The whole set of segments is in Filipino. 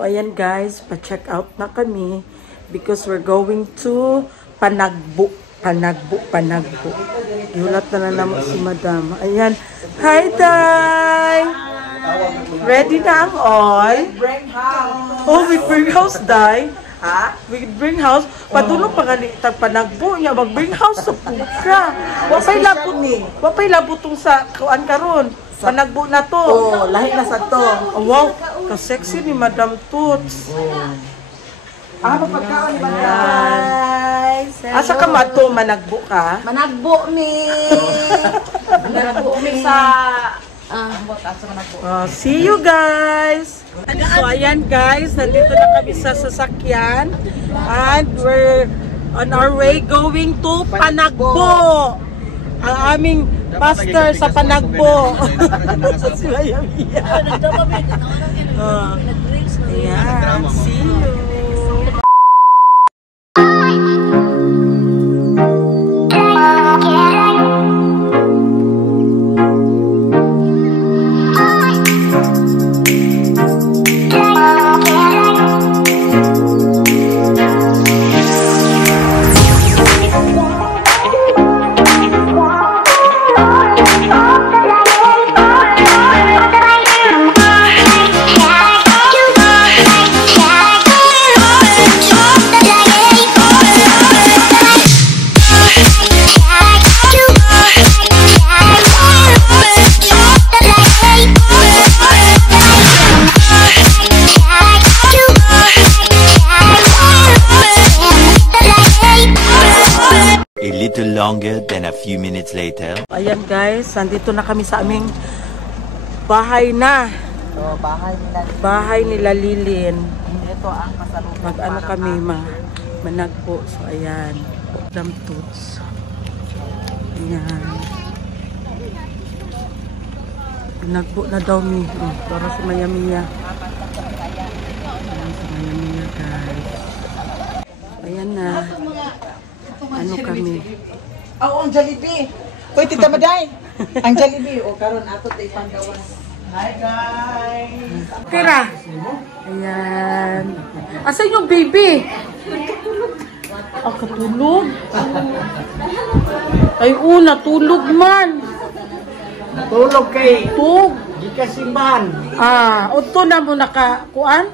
So, ayan guys, pa-check out na kami because we're going to Panagbo. Yulat na naman si Madam. Ayan. Hi, Day! Ready na ang all? Oh, we bring house, Day. Ha? We bring house. Padulong panganitag Panagbo niya. Mag-bring house sa puka. Wapay labot tong sa kuan karon. Panagbo na to. Oh, lahi na sa to. Oh, wow, ka-sexy ni Madam Toots. Pagkaon ni guys. Asa ka mato, managbo ka? Managbo mi. Managbo mi sa See you guys. So ayan guys, nandito na kami sa sasakyan and we're on our way going to Panagbo. Ang aming pastor sa Panagbo. Sila yan. Ayan, see you. Little longer than a few minutes later. Ayan guys, nandito na kami sa aming bahay na. So, bahay nila Lilin. Ito ang pasalubong. Mag-ano kami, managpo. So ayan, Madam Toots. Ayan. Managpo na daw mi. Para sa Maya-Mia. Ayan, sa Maya-Mia guys. Ayan na. Ano kami? Oh, ang Jollibee. Uy, Tita Maday. Ang Jollibee. O, karon ato tayo panggawas. Hi, guys. Kira. Ayan. Asan yung baby? Katulog. Ay, natulog man. Tulog kay Tug. di kasimban. Uto na mo nakakuan?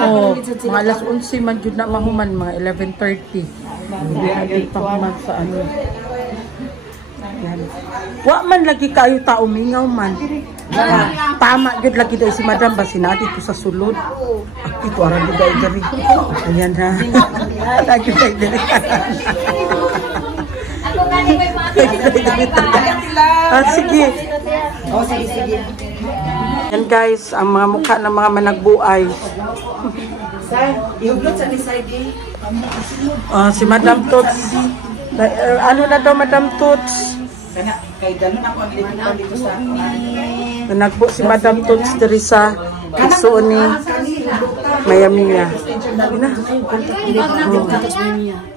Oh, mga alas 11 man jud na mahuman, mga 11:30. Hindi pa man sa ano. Yan. Wa man lagi kayo tao mingaw man. Tama jud lagi daw si Madam ba sinati to sa sulod. Ito aran jud daw diri. Ayan ha. Lagi tayo diri. Ako gani may sige. Oh, sige. Yan guys, ang mga mukha ng mga managbuay. Iuglot sa ni side. Si Madam Toots. Ano na daw Madam Toots? Kana kay dalon ako ang dito sa Nagbo si Madam Toots diri sa Iso ni Maya-Mia.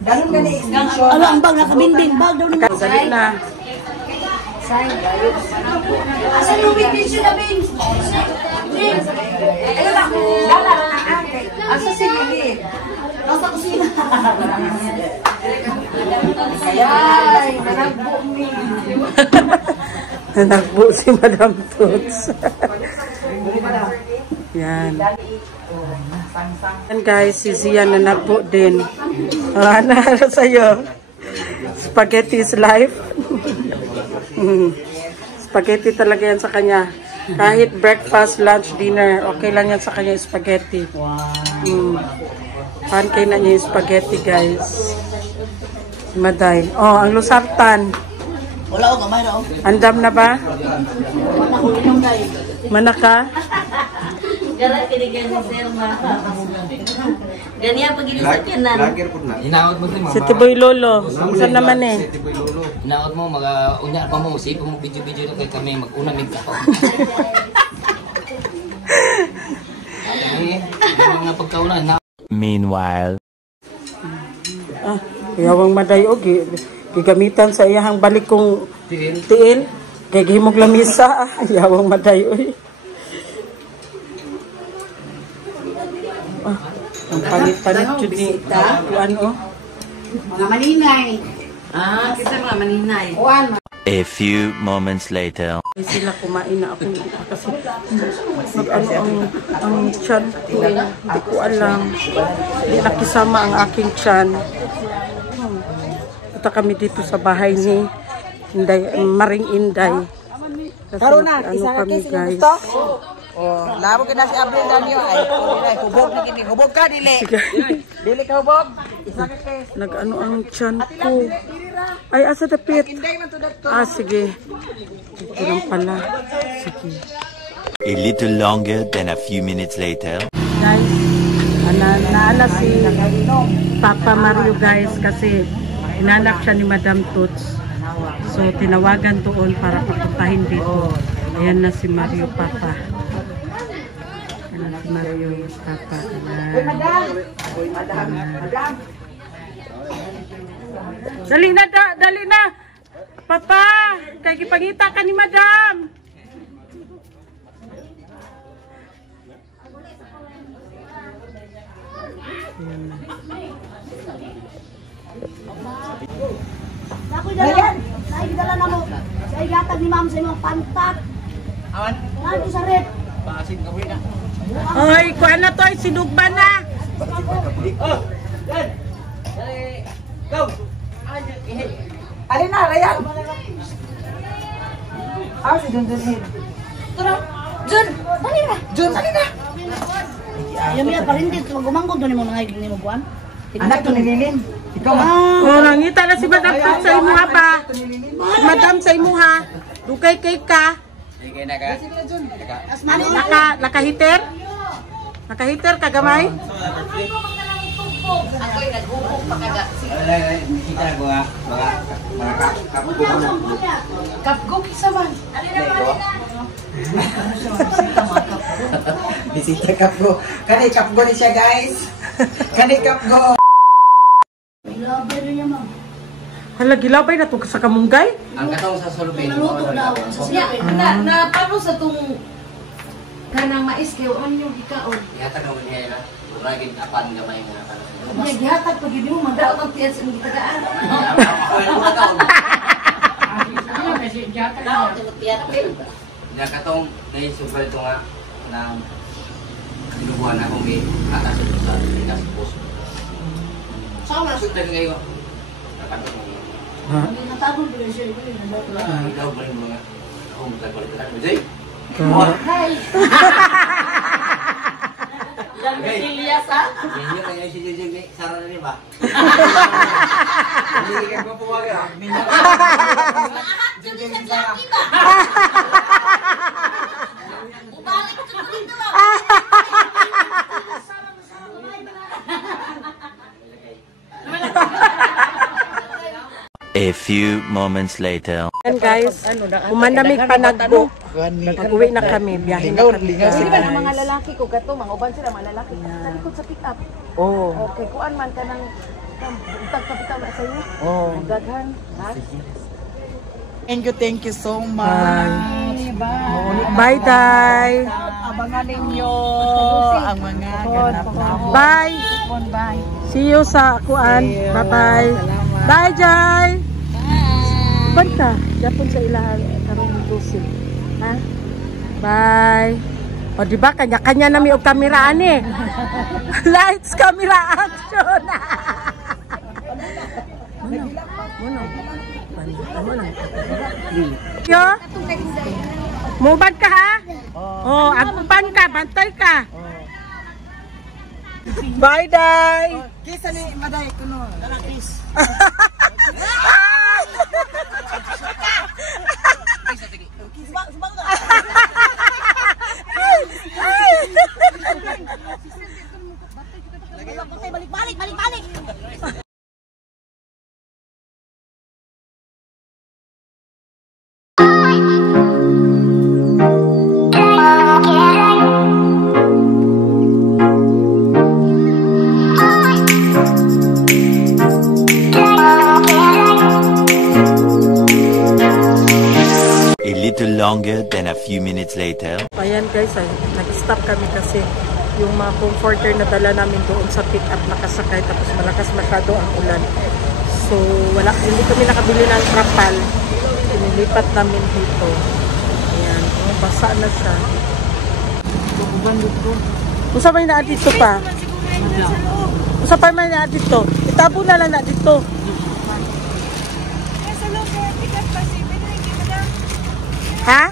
dalon gani extension. Ala ang bag nakabinbin bag daw ni. Dali na. Asa yung bibisyo na bin? Asa si Lili? Nasa kusina. Ay, nanagbo mi. Nagbo si Madam Toots. Yan. Yan guys, si Zia na nagbo din. Ano sa'yo? Spaghetti is life. Spaghetti talaga yan sa kanya. Kahit breakfast, lunch, dinner, okay lang yan sa kanya spaghetti. Pankay na niya yung spaghetti guys. Maday. Oh, ang lusartan. Wala ko gamay daw. Andam na ba? Manaka? Gara kinigan si Selma. Ganyan pag inisakyanan. Hinaot mo din Si Tiboy Lolo. Saan naman eh? Hinaot mo, mag-unya pa mo. Sipa mo video-video na kay kami. Mag-unamig ka pa. Mga pagkauna. Meanwhile. Yawang maday o. Gigamitan sa iyahang balik kong tiil. Kaya gihimog lamisa. Yawang maday o. Ang panit-panit yun ni ano. Mga maninay. Ah, kita mga maninay. Kuan. A few moments later. Ay sila kumain na ako kasi ang tiyan ko, hindi ko alam. Hindi nakisama ang aking tiyan. Punta kami dito sa bahay ni Inday, Maring Inday. Karon na, ano isa ka kami, kasi guys. gusto. Oh, labo ka na si Abril Danyo. Ay, hubog na kini. Hubog ka, dili. Dili ka hubog. Isa ka kes. Nag-ano ang tiyan ko. Ay, asa dapit. Inday man to dato. Ah, sige. Dito lang pala. Sige. A little longer than a few minutes later. Guys, naala si Papa Mario guys kasi hinanap siya ni Madam Toots. So, tinawagan doon para papuntahin dito. Ayan na si Mario Papa. Ayan na si Mario Papa. Dali na, dali na! Papa! Kaya kipangita ka ni Madam! Ayan na. Dayan, naigdala na mo. Sa igatag ni ma'am sa imong pantat. Awan. Nandito sa red. Paasin ka na. Oy, kuha na to, ay sinugba na! Go. Alin na, Ryan. Ah, si Jun Jun. Tara, Jun, dali na. Jun, alin na. Ayaw niya pa rin dito. Gumangkod doon mo nangay ni mo buwan. Anak to ni Lilin. Ikaw ma. Oh, nangita na si Madam Toots sa imuha pa. Si Madam sa imuha. Dukay kay ka. Sige na ka. Nakahiter? Nakahiter ka gamay? Ako'y naghubog pa kaga. Bisita ko nga. Mga kapgo na. Kapgok isa man. Bisita kapgo. Kani kapgo ni siya, guys. Kani kapgo. Labi rin niya ma'am. Hala, gilabay na to sa kamunggay? Ang katong sa Solubin. Naluto daw. Sa Ya, siya. na paano sa tong kanang mais kayo ano yung ikaon? Ihatag naman niya na. Ragin apan gamay nga pala. Niya gihatag pag yun mo mandaot ang tiyas ang gitagaan. Ako yung mga taon. Daot ang tiyas. Niya katong naisubal ito nga ng sinubuhan akong may atas ito sa pitas puso. Saan na Sundan kayo. Nakatong Hindi natapon ko rin siya. ikaw ba rin mga akong magkakalitan ko, Jay? Yang Ilyas ha? Hindi ka ngayon si Jay may Sara na rin ba? Hindi ka po pumaga. Jun sa Jackie ba? Ubalik ko dito ba? A few moments later. Yan guys, umandamig panagbo. Pag-uwi na kami, biyahe na kami. Sige ba ng mga lalaki ko gato, mga uban sila mga lalaki. Talikod sa pick-up. Oh. Okay, kuan man ka ng tagpapitaw na sa iyo. Oh. Daghan. Ha? Thank you so much. Bye, Day. Abangan ninyo ang mga ganap na. Bye. See you sa kuan. Bye-bye. Bye, Jai. Banta, japon sa ilahan karong dusin. Ha? Bye. O di ba kanya-kanya na mi og kamera ani. Lights, camera, action. Yo. Mubad ka ha? Oh, agban ka, bantay ka. Bye, Day. Kisa ni Maday kuno. Kiss. Balik. A little longer than a few minutes later. Ayan guys, nag-stop kami kasi yung mga comforter na dala namin doon sa pick-up nakasakay tapos malakas masyado ang ulan. So, hindi kami nakabili ng trapal. Pinilipat namin dito. Ayan. Oh, basa na siya. Kung sa may na dito pa? Kung sa may na dito? Itabo na lang na dito. Ha?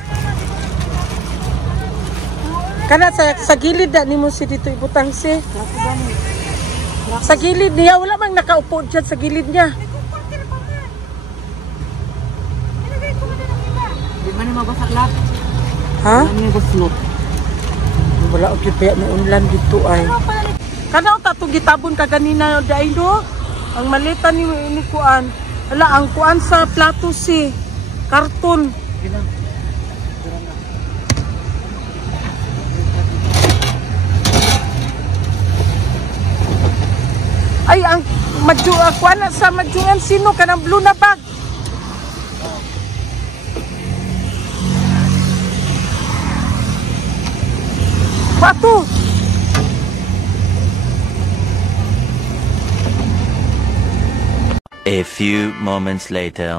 Kana sa gilid na ni mo si dito ibutang si. Sa gilid niya, wala mang nakaupo dyan sa gilid niya. Di ba na mabasa lahat? Ha? Ano yung guslot? Wala o kipaya may unlan dito ay. Kana o tatong gitabon ka ganina dahil no? Ang malita ni kuan. Wala, ang kuan sa plato si karton. Ay, ang kuan sa madjuan sino ka ng blue na bag? Pato! A few moments later.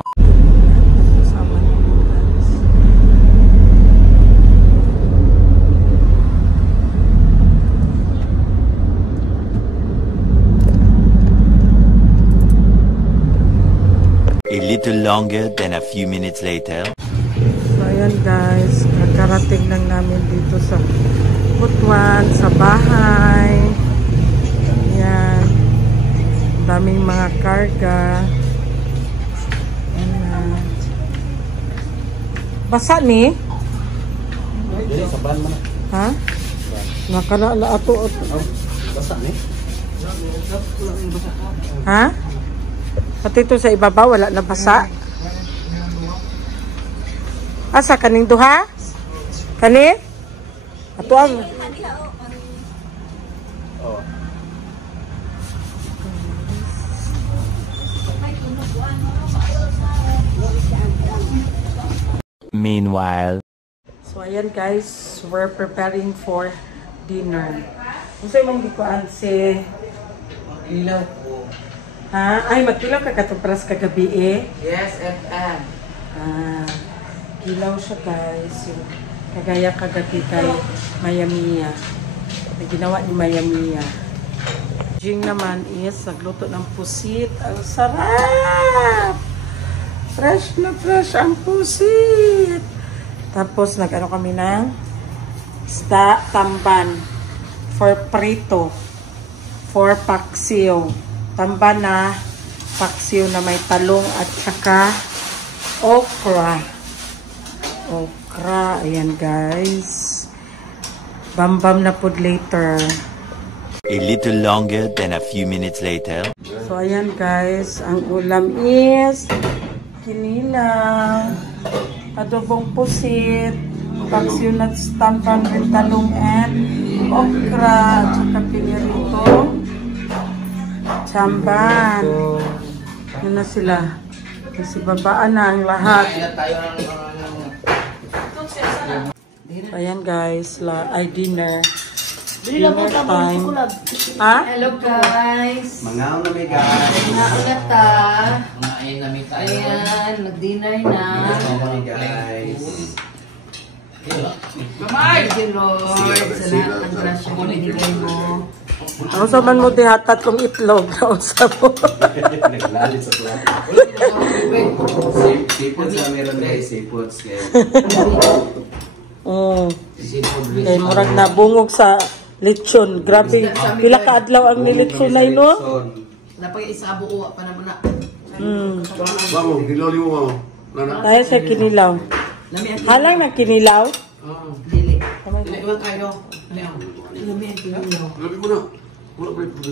A little longer than a few minutes later. So ayan guys, nakarating lang namin dito sa Butuan, sa bahay. Ayan. Daming mga karga. Ayan. Basa ni? Ha? Nakalala ato. Basa ni? Ha? Pati ito sa ibabaw, wala na basa. Asa, kaning duha? Kani? Ato ang... Meanwhile. So, ayan guys, we're preparing for dinner. Kung sa'yo mong gikuan si... Ilaw po. Ha? Ay, magkilaw ka katupras kagabi eh. Yes, FM. Kilaw siya guys. Yung kagaya kagabi kay Mayamiya. Na ginawa ni Mayamiya. Jing naman is nagluto ng pusit. Ang sarap! Fresh na fresh ang pusit. Tapos nag-ano kami ng isda tamban for prito. For paksiw. Tamban na paksiw na may talong at saka okra. Okra. Ayan guys. Bambam na po later. A little longer than a few minutes later. So ayan guys. Ang ulam is kinilaw, adobong pusit, paksiw na tamban with talong and okra. At saka piniritong chamban. Yun na sila. Kasi babaan na ang lahat. Ayan guys, dinner. Dinner time. Ha? Hello guys! Mga na may guys. Naulat ta. Kumain na may tayo. Ayan, nag-dinner na. Mga guys. Thank you Lord sa lahat ng grasya mo binigay mo. Ang saman mo diha tatlong itlog na usa mo. Naglalit sa plato. Seafoods na meron guys. Seafoods guys. Kay murag nabungog sa lechon. Grabe, pila ka adlaw ang nilechon na ino? Napag isa buo pa naman na. Vamos, hiloli mo. Tayo sa kinilaw. Halang na kinilaw? Dili. Dili lang kayo. Lami ang kinilaw. Labi mo na. Wala pa yung